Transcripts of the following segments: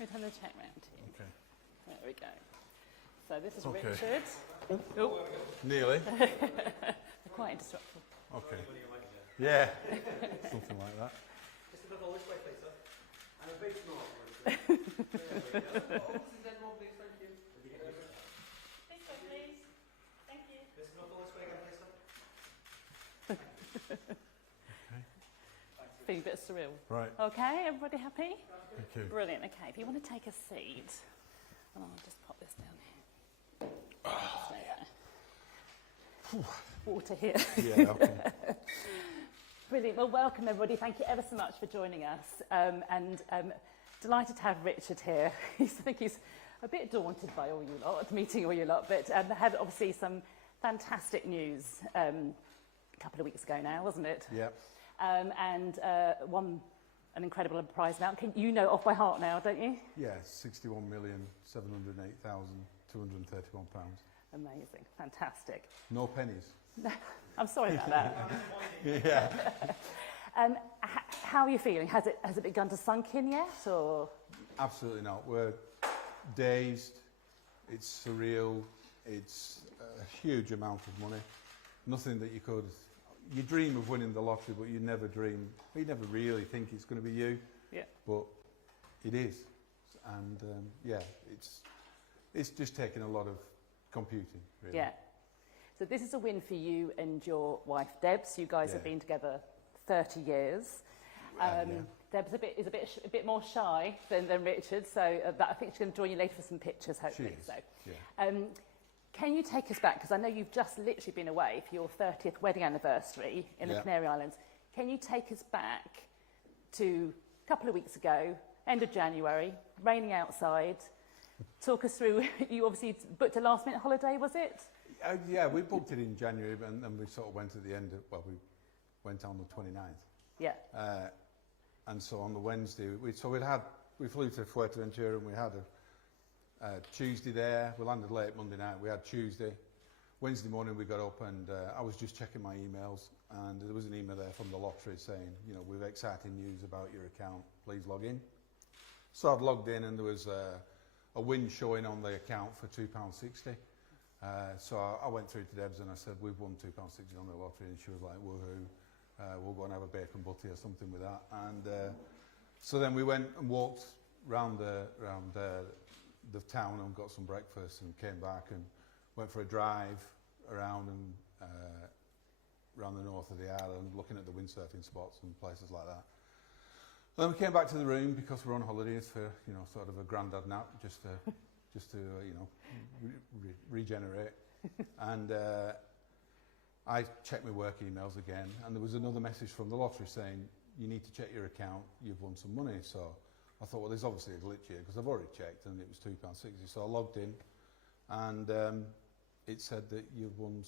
we turn the check round to you. Okay. There we go. So this is Okay. Richard. Oh, Nearly. they're quite indestructible. Okay. Yeah. Something like that. Just a bit all this way, please, sir. And a big smile. There we go. Oh, this is dead wrong, please, thank you. This way, please. Thank you. This is not all this way again, please, sir. Feeling a bit surreal. Right. Okay, everybody happy? Thank you. Brilliant. Okay, if you want to take a seat, and I'll just pop this down here. There. Water here. Yeah. Okay. Brilliant. Well, welcome everybody. Thank you ever so much for joining us. And delighted to have Richard here. I think he's a bit daunted by all you lot, meeting all you lot, but had obviously some fantastic news a couple of weeks ago now, wasn't it? Yep. And won an incredible prize amount. You know off by heart now, don't you? Yeah, 61,708,231 pounds. Amazing. Fantastic. No pennies. I'm sorry about that. Yeah. How are you feeling? Has it begun to sunk in yet, or? Absolutely not. We're dazed. It's surreal. It's a huge amount of money. Nothing that you could. You dream of winning the lottery, but you never really think it's going to be you. Yeah. But it is, and yeah, it's just taken a lot of computing, really. Yeah. So this is a win for you and your wife, Debs. You guys have been together 30 years. Debs is a bit more shy than Richard, so but I think she's going to join you later for some pictures, hopefully. She is, so, yeah. Can you take us back, because I know you've just literally been away for your 30th wedding anniversary in the Canary Islands. Can you take us back to a couple of weeks ago, end of January, raining outside? Talk us through, you obviously booked a last minute holiday, was it? Yeah, we booked it in January, and we sort of went at the end of, well, we went on the 29th. Yeah. And so on the Wednesday, we flew to Fuerteventura, and we had a Tuesday there. We landed late Monday night. We had Tuesday. Wednesday morning we got up, and I was just checking my emails, and there was an email there from the lottery saying, you know, we've exciting news about your account. Please log in. So I'd logged in, and there was a win showing on the account for £2.60. So I went through to Debs and I said, we've won £2.60 on the lottery, and she was like, woohoo, we'll go and have a bacon butty or something with that. And so then we went and walked round the town and got some breakfast, and came back and went for a drive around and around the north of the island, looking at the windsurfing spots and places like that. And then we came back to the room because we're on holidays for, you know, sort of a grandad nap, just to you know, regenerate. And I checked my work emails again, and there was another message from the lottery saying, you need to check your account, you've won some money. So I thought, well, there's obviously a glitch here, because I've already checked and it was £2.60. So I logged in, and it said that you've won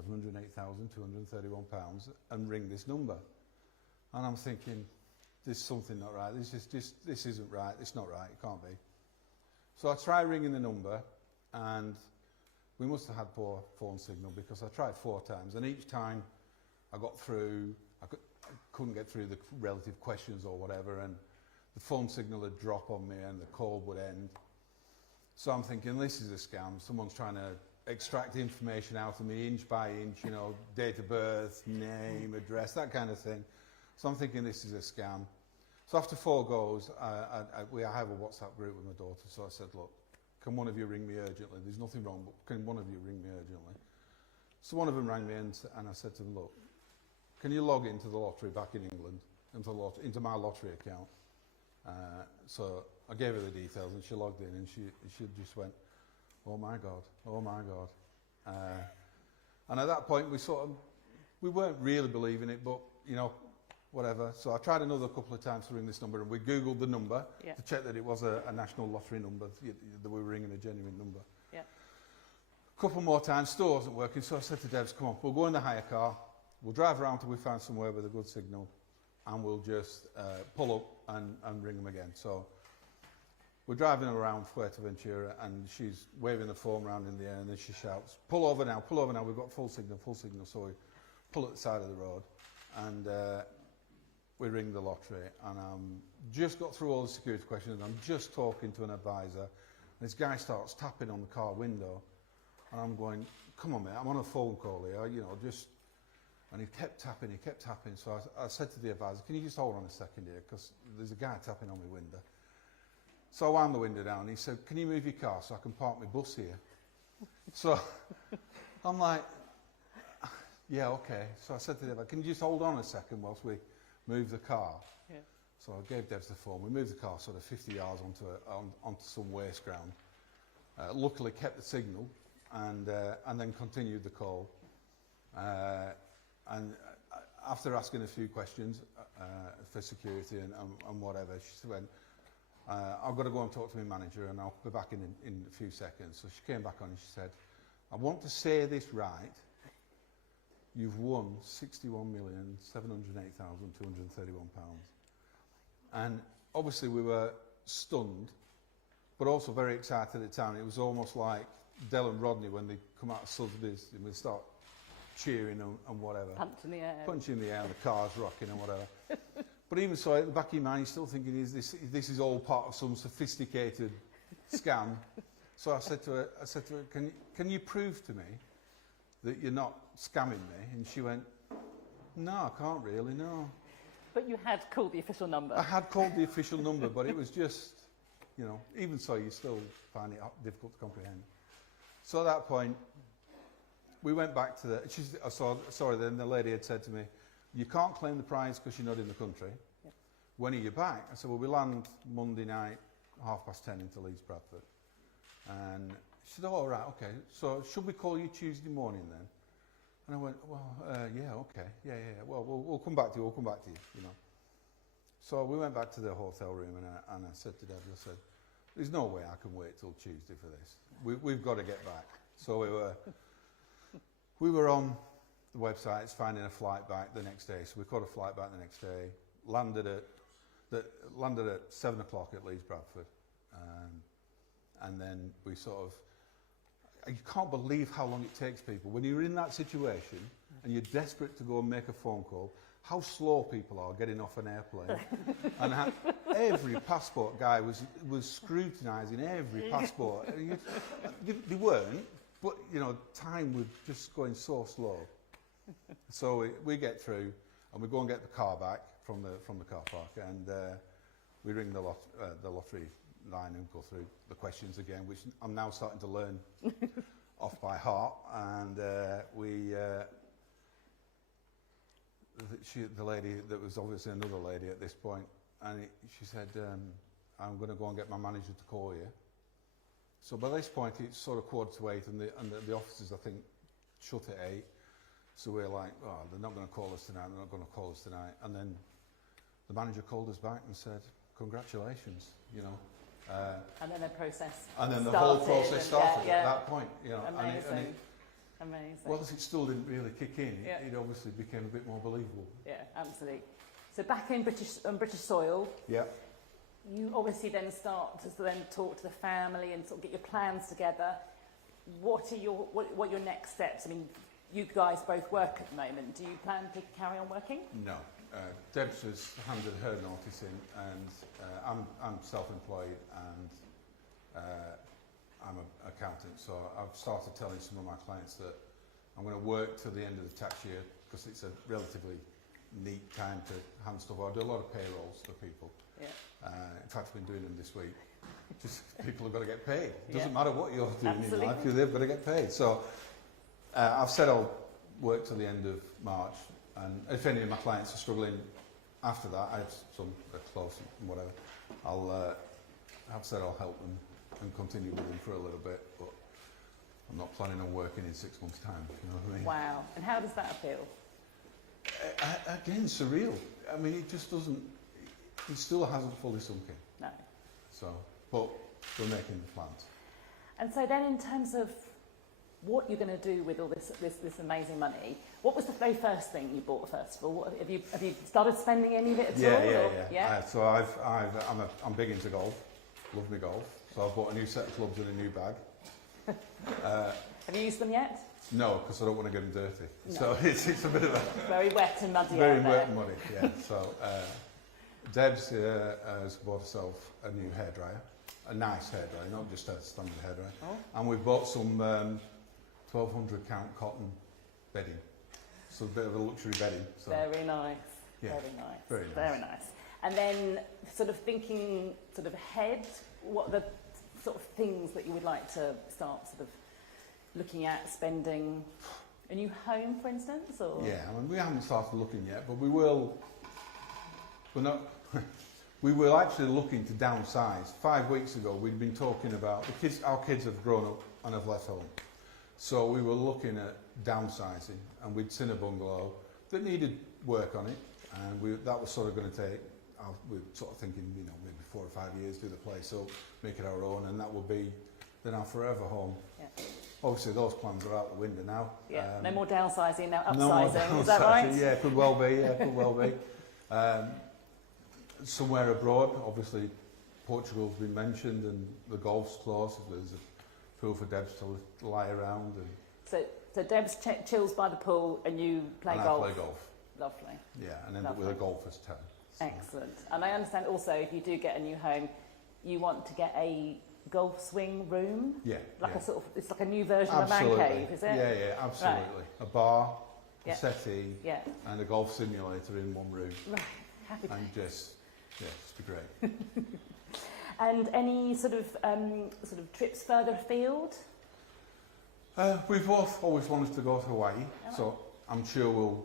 £61,708,231 and ring this number. And I'm thinking, there's something not right. This isn't right. It's not right. It can't be. So I try ringing the number, and we must have had poor phone signal, because I tried 4 times, and each time I got through, I couldn't get through the relative questions or whatever, and the phone signal would drop on me and the call would end. So I'm thinking, this is a scam. Someone's trying to extract information out of me inch by inch, you know, date of birth, name, address, that kind of thing. So I'm thinking this is a scam. So after 4 goes, I have a WhatsApp group with my daughter, so I said, look, can one of you ring me urgently? There's nothing wrong, but can one of you ring me urgently? So one of them rang me, and I said to them, look, can you log into the lottery back in England, into my lottery account? So I gave her the details, and she logged in, and she just went, oh my God, oh my God. And at that point, we weren't really believing it, but, you know, whatever. So I tried another couple of times to ring this number, and we Googled the number to check that it was a national lottery number, that we were ringing a genuine number. Yeah. A couple more times, still wasn't working, so I said to Debs, come on, we'll go in the hire car, we'll drive around till we find somewhere with a good signal, and we'll just pull up and ring them again. So we're driving around Fuerteventura, and she's waving the phone around in the air, and then she shouts, pull over now, we've got full signal. So we pull at the side of the road, and we ring the lottery, and just got through all the security questions, and I'm just talking to an advisor, and this guy starts tapping on the car window, and I'm going, come on mate, I'm on a phone call here, you know, just, and he kept tapping, so I said to the advisor, can you just hold on a second here, because there's a guy tapping on my window. So I wound the window down, and he said, can you move your car so I can park my bus here? So I'm like, yeah, okay. So I said to Dev, can you just hold on a second whilst we move the car? Yeah. So I gave Dev the phone. We moved the car sort of 50 yards onto some waste ground. Luckily kept the signal and then continued the call. And after asking a few questions for security and whatever, she went, I've got to go and talk to my manager and I'll be back in a few seconds. So she came back on and she said, I want to say this right. You've won £61,708,231. And obviously we were stunned, but also very excited at the time. It was almost like Del and Rodney when they come out of Sotheby's and we start cheering and whatever. Punching the air. Punching the air and the car's rocking and whatever. But even so, at the back of your mind, you're still thinking, this is all part of some sophisticated scam. So I said to her, can you prove to me that you're not scamming me? And she went, no, I can't really, no. But you had called the official number. I had called the official number, but it was just, you know, even so, you still find it difficult to comprehend. So at that point, we went back to the, then the lady had said to me, you can't claim the prize because you're not in the country. Yeah. When are you back? I said, well, we land Monday night, 10:30 into Leeds, Bradford. And she said, oh, all right, okay. So should we call you Tuesday morning then? And I went, well, yeah, okay, yeah. Well, we'll come back to you, you know. So we went back to the hotel room and I said to Debbie, I said, there's no way I can wait till Tuesday for this. We've got to get back. So we were on the websites finding a flight back the next day. So we caught a flight back the next day, landed at 7 o'clock at Leeds, Bradford. And then we sort of, you can't believe how long it takes people. When you're in that situation and you're desperate to go and make a phone call, how slow people are getting off an airplane. And every passport guy was scrutinising every passport. They weren't, but you know, time was just going so slow. So we get through and we go and get the car back from the car park, and we ring the lottery line and go through the questions again, which I'm now starting to learn off by heart. And the lady that was obviously another lady at this point, and she said, I'm going to go and get my manager to call you. So by this point it's sort of 7:45, and the offices, I think, shut at 8. So we're like, oh, they're not going to call us tonight, And then the manager called us back and said, congratulations, you know. And then the process And then the started, whole process started yeah. at that point, you know. Amazing. Amazing. Whilst it still didn't really kick in, Yeah. it obviously became a bit more believable. Yeah, absolutely. So back in British soil, Yeah. you obviously then start to then talk to the family and sort of get your plans together. What are your next steps? I mean, you guys both work at the moment. Do you plan to carry on working? No. Deb's has handed her notice in, and I'm self-employed, and I'm an accountant. So I've started telling some of my clients that I'm going to work till the end of the tax year because it's a relatively neat time to hand stuff out. I do a lot of payrolls for people. Yeah. In fact, I've been doing them this week. Just people have got to get paid. It doesn't Yeah. matter what you're doing Absolutely. in life, they've got to get paid. So I've said I'll work till the end of March, and if any of my clients are struggling after that, I have some that are close and whatever, I've said I'll help them and continue with them for a little bit, but I'm not planning on working in 6 months' time, you know what I mean? Wow. And how does that feel? Again, surreal. I mean, it just doesn't, it still hasn't fully sunk in. No. So, but we're making the plans. And so then in terms of what you're going to do with all this amazing money, what was the very first thing you bought first of all? Have you started spending any of it at all? Yeah. So I'm big into golf, love me golf. So I've bought a new set of clubs and a new bag. Have you used them yet? No, because I don't want to get them dirty. No. So it's a bit of a... Very wet and muddy Very out there. wet and muddy, yeah. So Deb's has bought herself a new hairdryer, a nice hairdryer, not just a standard hairdryer. Oh. And we've bought some 1200 count cotton bedding. So a bit of a luxury bedding. So. Very nice. Yeah. Very nice. Very nice. Very nice. And then sort of thinking sort of ahead, what are the sort of things that you would like to start sort of looking at, spending? A new home, for instance? Or? Yeah, I mean, we haven't started looking yet, but we will. We're not. We were actually looking to downsize. 5 weeks ago, we'd been talking about the kids. Our kids have grown up and have left home, so we were looking at downsizing, and we'd seen a bungalow that needed work on it, and that was sort of going to take. We're sort of thinking, you know, maybe 4 or 5 years, do the place up, make it our own, and that will be then our forever home. Yeah. Obviously, those plans are out the window now. Yeah. No more downsizing, now upsizing. No more Is that right? Yeah, could well be. Yeah, could well be. Somewhere abroad, obviously, Portugal's been mentioned, and the golf's close. There's a pool for Debs to lie around. And So Debs chills by the pool, and you play and golf. I play golf. Lovely. Yeah, and end up with a golfer's turn. So. Excellent. And I understand also, if you do get a new home, you want to get a golf swing room. Yeah. Like yeah. a sort of, it's like a new version Absolutely. of a man cave, is it? Yeah, yeah, absolutely. Right. A bar, Yeah. a settee, Yeah. and a golf simulator in one room. Right. Happy to. And just be great. And any sort of trips further afield? We've both always wanted to go to Hawaii, Oh. so I'm sure we'll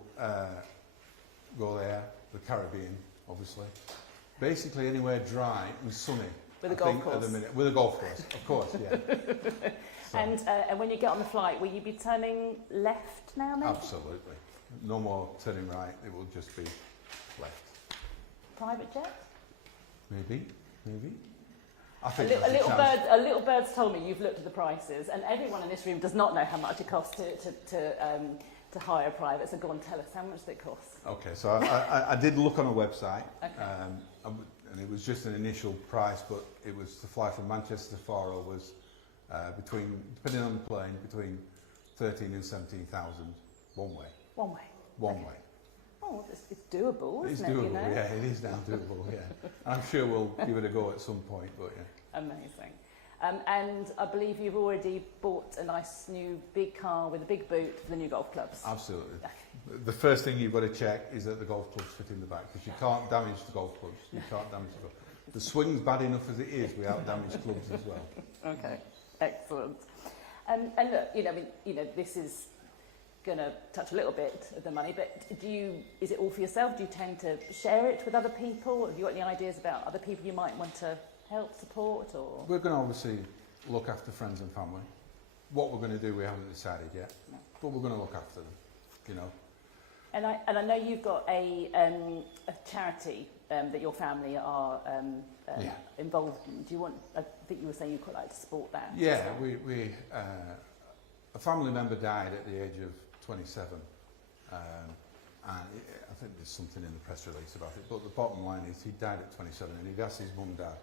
go there. The Caribbean, obviously. Basically anywhere dry and sunny. With a I golf think, course. At the minute. With a golf course, of course, yeah. So, And when you get on the flight, will you be turning left now, maybe? absolutely. No more turning right, it will just be left. Private jet? Maybe. I A think little, there's a chance. a little bird's told me you've looked at the prices, and everyone in this room does not know how much it costs to hire a private. So go on, tell us, how much does it cost? Okay, so I did look on a website, Okay. and it was just an initial price, but it was to fly from Manchester to Faro was depending on the plane, between 13 and 17,000 one way. One way. One Okay. way. Oh, it's doable, It's isn't it? doable, You know? yeah, it is now doable, yeah. I'm sure we'll give it a go at some point, but yeah. Amazing. And I believe you've already bought a nice new big car with a big boot for the new golf clubs. Absolutely. The first thing you've got to check is that the golf clubs fit in the back, because you can't damage the golf clubs. You can't damage the golf. The swing's bad enough as it is without damaged clubs as well. Okay, excellent. And look, this is going to touch a little bit of the money, but is it all for yourself? Do you tend to share it with other people? Have you got any ideas about other people you might want to help, support, or? We're going to obviously look after friends and family. What we're going to do, we haven't decided yet, but we're going to look after them, you know. And I know you've got a charity that your family are involved in. Do you want? I think you were saying you'd quite like to support that. Yeah, a family member died at the age of 27, and I think there's something in the press release about it. But the bottom line is, he died at 27, and he'd asked his mum and dad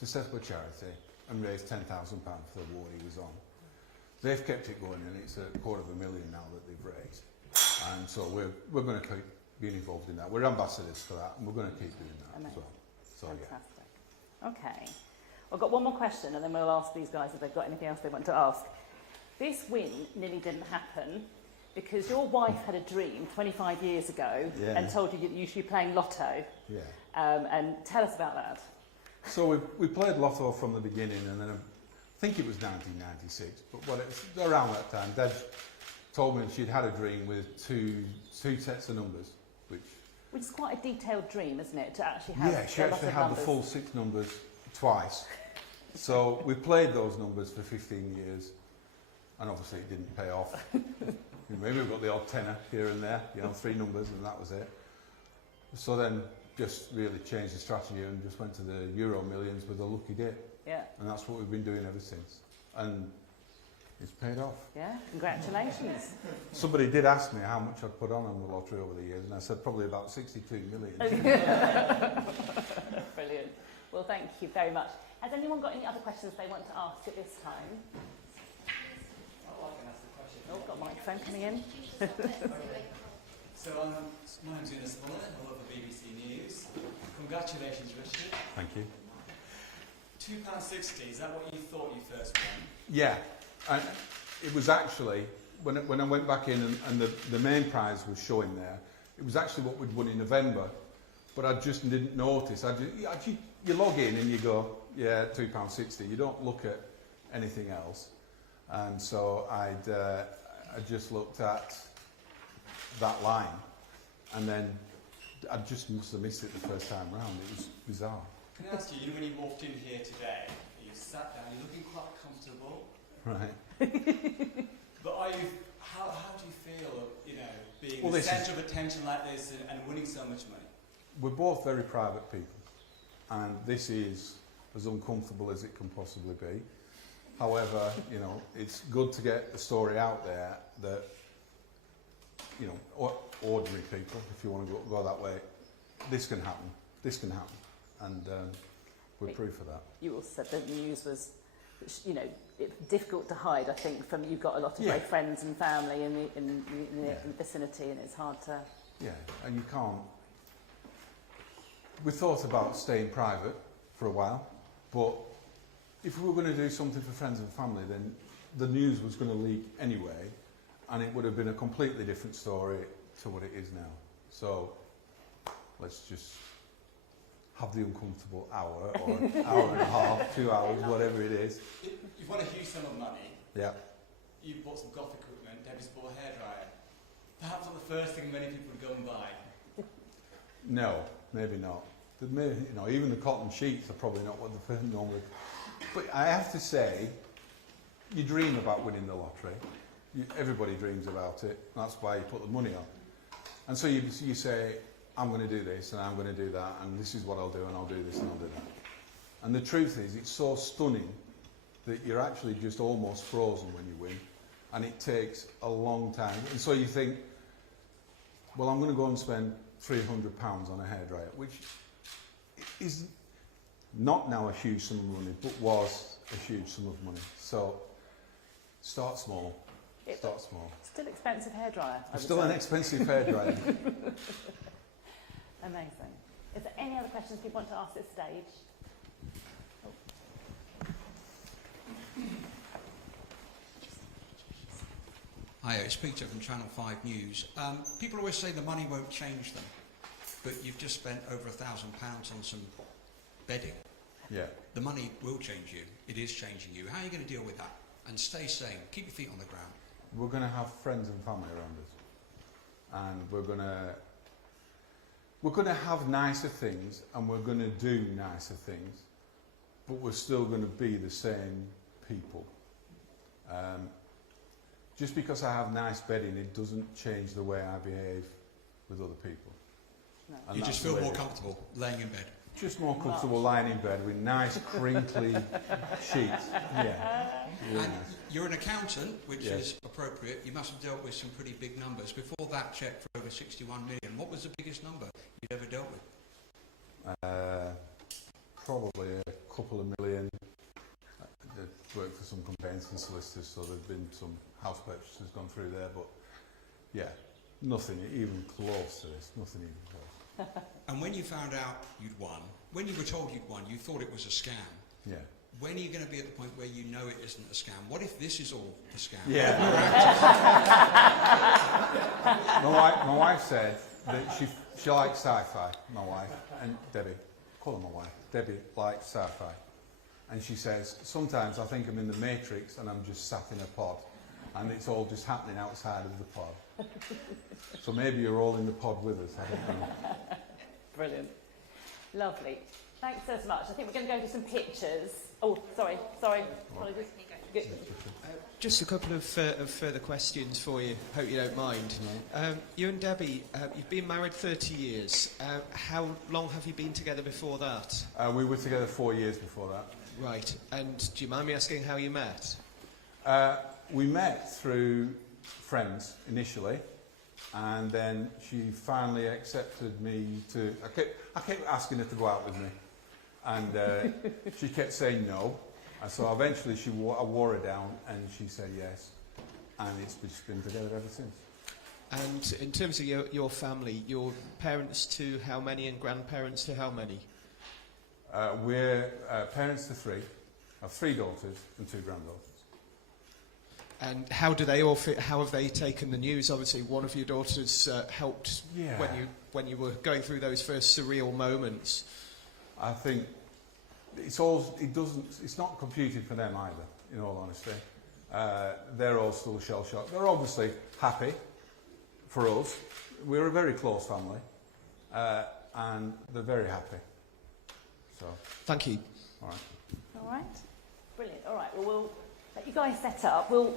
to set up a charity and raise £10,000 for the war he was on. They've kept it going, and it's $250,000 now that they've raised. And so we're going to keep being involved in that. We're ambassadors for that, and we're going to keep doing that as well. So fantastic. Okay. I've got one more question, and then we'll ask these guys if they've got anything else they want to ask. This win nearly didn't happen because your wife had a dream 25 years ago and told you that you should be playing lotto. Yeah. And tell us about that. So we played lotto from the beginning, and then I think it was 1996, but around that time, Dad told me she'd had a dream with two sets of numbers, which is quite a detailed dream, isn't it, to actually have yeah, she actually had the full 6 numbers twice. So we played those numbers for 15 years, and obviously it didn't pay off. Maybe we got the odd tenner here and there, 3 numbers, and that was it. So then just really changed the strategy and just went to the EuroMillions with a lucky dip. Yeah. And that's what we've been doing ever since. And it's paid off. Yeah, congratulations. Somebody did ask me how much I'd put on the lottery over the years, and I said probably about 62 million. Brilliant. Well, thank you very much. Has anyone got any other questions they want to ask at this time? Oh, got a microphone coming in. So my name's Colne, I work for BBC News. Congratulations, Richard. Thank you. £2.60, is that what you thought you first won? Yeah, and it was actually, when I went back in and the main prize was showing there, it was actually what we'd won in November, but I just didn't notice. You log in and you go, yeah, £2.60. You don't look at anything else. And so I just looked at that line, and then I just must have missed it the first time round. It was bizarre. Can I ask you, when you walked in here today, you sat down, you're looking quite comfortable. Right. But how do you feel, being Well, the centre of attention like this and winning so much money? We're both very private people, and this is as uncomfortable as it can possibly be. However, it's good to get the story out there that, ordinary people, if you want to go that way, this can happen. This can happen, and we're proof of that. You also said the news was, it's difficult to hide. I think you've got a lot of great friends and family in the vicinity, and it's hard to. Yeah, and you can't. We thought about staying private for a while, but if we were going to do something for friends and family, then the news was going to leak anyway, and it would have been a completely different story to what it is now. So let's just have the uncomfortable hour or hour and a half, 2 hours, whatever it is. You've won a huge sum of money. Yeah. You've bought some golf equipment. Debbie's bought a hairdryer. Perhaps not the first thing many people would go and buy. No, maybe not. Even the cotton sheets are probably not what the firm normally. But I have to say, you dream about winning the lottery. Everybody dreams about it. That's why you put the money on. And so you say, I'm going to do this and I'm going to do that, and this is what I'll do, and I'll do this and I'll do that. And the truth is, it's so stunning that you're actually just almost frozen when you win, and it takes a long time. And so you think, well, I'm going to go and spend £300 on a hairdryer, which is not now a huge sum of money, but was a huge sum of money. So start small. Start small. Still expensive hairdryer. It's still an expensive hairdryer. Amazing. Is there any other questions you want to ask at this stage? Hi, it's Peter from Channel 5 News. People always say the money won't change them, but you've just spent over £1,000 on some bedding. Yeah. The money will change you. It is changing you. How are you going to deal with that? And stay sane. Keep your feet on the ground. We're going to have friends and family around us, and we're going to have nicer things, and we're going to do nicer things, but we're still going to be the same people. Just because I have nice bedding, it doesn't change the way I behave with other people. No. And you just feel more comfortable laying in bed. Just more comfortable lying in bed with nice crinkly sheets. Yeah. Really And nice. you're an accountant, which Yes. is appropriate. You must have dealt with some pretty big numbers. Before that cheque for over 61 million, what was the biggest number you'd ever dealt with? Probably a couple of million. I worked for some conveyancing solicitors, so there's been some house purchases gone through there, but yeah, nothing even close to this. Nothing even close. And when you found out you'd won, when you were told you'd won, you thought it was a scam. Yeah. When are you going to be at the point where you know it isn't a scam? What if this is all a scam? Yeah. my wife said that she likes sci-fi, my wife, and Debbie, call her my wife, Debbie likes sci-fi. And she says, sometimes I think I'm in the Matrix and I'm just sat in a pod, and it's all just happening outside of the pod. So maybe you're all in the pod with us, I don't know. Brilliant. Lovely. Thanks so much. I think we're going to go to some pictures. Oh, sorry. Apologies. Good. Just a couple of further questions for you. Hope you don't mind. You and Debbie, you've been married 30 years. How long have you been together before that? We were together 4 years before that. Right. And do you mind me asking how you met? We met through friends initially, and then she finally accepted me to. I kept asking her to go out with me, and she kept saying no. And so eventually I wore her down, and she said yes. and it's just been together ever since. And in terms of your family, your parents to how many and grandparents to how many? We're parents to 3. I have 3 daughters and 2 granddaughters. And how do they all fit? How have they taken the news? Obviously, one of your daughters helped when you were going through those first surreal moments. I think it's not computed for them either, in all honesty. They're all still shell-shocked. They're obviously happy for us. We're a very close family, and they're very happy. So, thank you. all right. All right. Brilliant. All right. Well, we'll let you guys set up. We'll